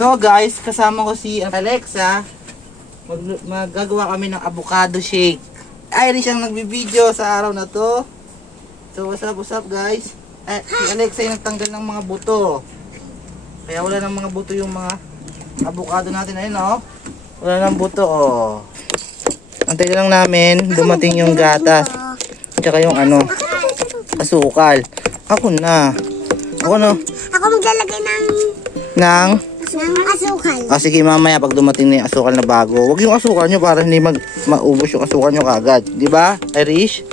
So guys, kasama ko si Alexa. Magagawa kami ng avocado shake. Irish ang nagbibideo sa araw na to. So what's up guys? Si Alexa yung nagtanggal ng mga buto. Kaya wala ng mga buto yung mga avocado natin. Ayun oh. Wala ng buto oh. Antay lang namin dumating yung gatas. Tsaka yung ano, asukal. Ako na. Ako maglalagay ng asukal. Sige mamaya pag dumating na yung asukal na bago. Huwag yung asukal nyo para hindi maubos yung asukal nyo kagad. Diba, Irish?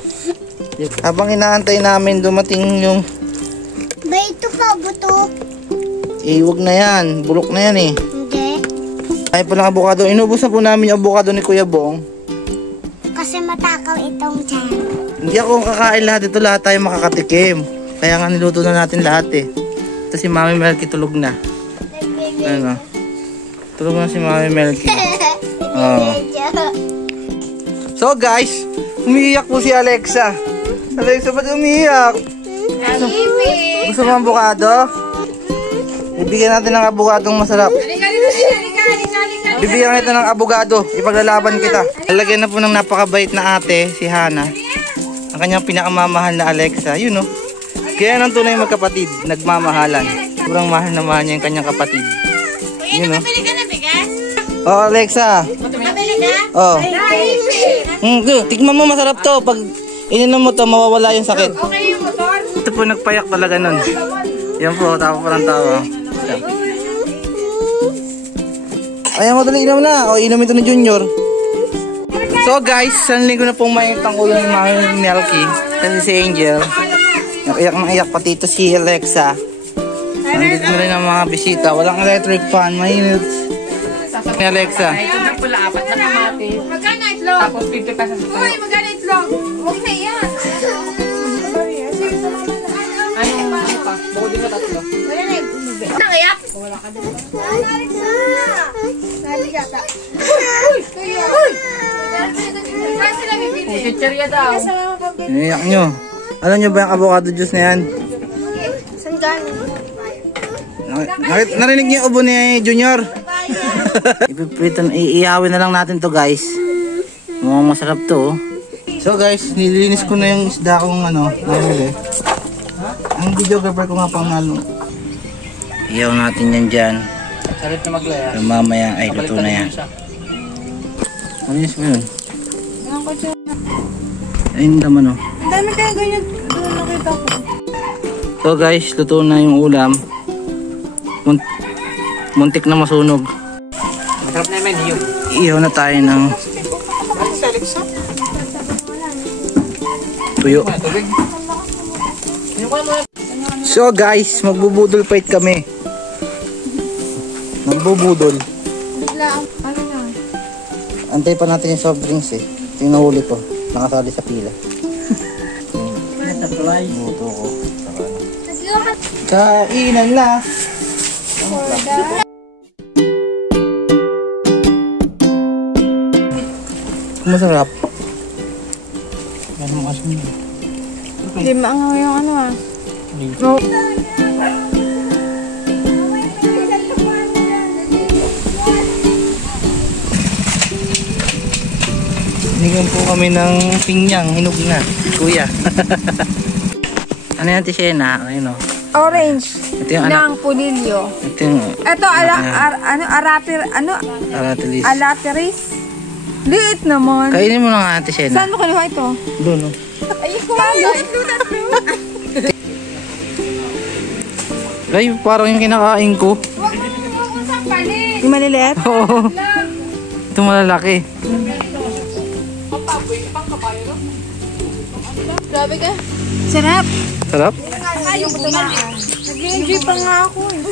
Habang inaantay namin dumating yung... Ba ito pa, buto? Huwag na yan. Bulok na yan eh. Hindi. Ay po ng avocado. Inubos na po namin yung avocado ni Kuya Bong. Kasi matakaw itong tiyan. Hindi ako kakain lahat. Ito lahat tayo makakatikim. Kaya nga niluto na natin lahat eh. Ito si Mami Melky tulog na. Ano? Tulog na si Mami Melky. Oh. So guys, umiiyak po si Alexa. Alexa, ba't umiiyak? Gusto mo avocado? Bibigyan natin ng avocadong masarap. Bibigyan kita ng avocado. Ipaglalaban kita. Lalagyan na po ng napakabait na ate, si Hana. Ang kanyang pinakamamahal na Alexa. Yun oh. Kaya nang tunay magkapatid, nagmamahalan. Sobrang mahal na mahal niya yung kanyang kapatid. Yun oh. Oh Alexa. Oh. Tikman mo, masarap to. Pag ininom mo to, mawawala yung sakit. Ito po nagpayak talaga nun. Yan po, tawa pa ng tawa. Ayan mo tuloy, inom na. O inom ito ni Junior. So guys, sanling ko na pong may tangkulo ng Mami Melky. Kasi si Angel. Iyak pati ito si Alexa. Nandito na rin ang mga bisita. Walang electric fan. Mainit. Ni Alexa. Ito na pula, 4 na kamatis. Magkano itlog? Tapos 50 pesos ito. Uy, magkano itlog? Huwag na yan. Ano pa? Bukod din sa 3. Wala na yung bumibig. Nangayak? Wala ka din. Alexa! Sabi gata. Uy! Kaya! Uy! Saan sila bibili? Chichirya daw. Iniyak nyo. Alam nyo ba yung avocado juice na yan? Sandaan. Narinig niyo yung ubo ni Junior? Ipipritan, iihawin na lang natin to guys. Mukhang masarap to. So guys, nililinis ko na yung isda kong ano, nahuli. Ang videographer ko nga pang nalo. Ihaw natin yan dyan. Salit na maglaya. Mamaya ay luto na yan. Malinis mo yun. Ayun naman oh. Ang dami kaya ganyan. Doon nakita ko. So guys, luto na yung ulam. Muntik na masunog. Masarap na yung menu. Ihaw na tayo ng tuyo. So guys, magbubudol fight kami. Magbubudol. Antay pa natin yung soft drinks eh. Ito yung nahuli ko. Nakasali sa pila. Buto ko. Kainan na. Masarap. Ganun asin mo. Hindi maangaw yung ano ah. No. Hinigan po kami ng pinyang. Hinog na. Kuya. Ano yan, Tishena? Ayun o. Orange. Ito yung anak. Ng punilyo. Ito yung... Ito, Aratilis. alateris. Liit naman. Kainin mo na nga, Tishena. Saan mo kinuha ito? Doon o. Ay, kumain. Ay, parang yung kinakain ko. Yung maliliit? Oo. Ito malalaki. Grabe ka. Sarap. Sarap? Nag-enjoy pa nga ako eh.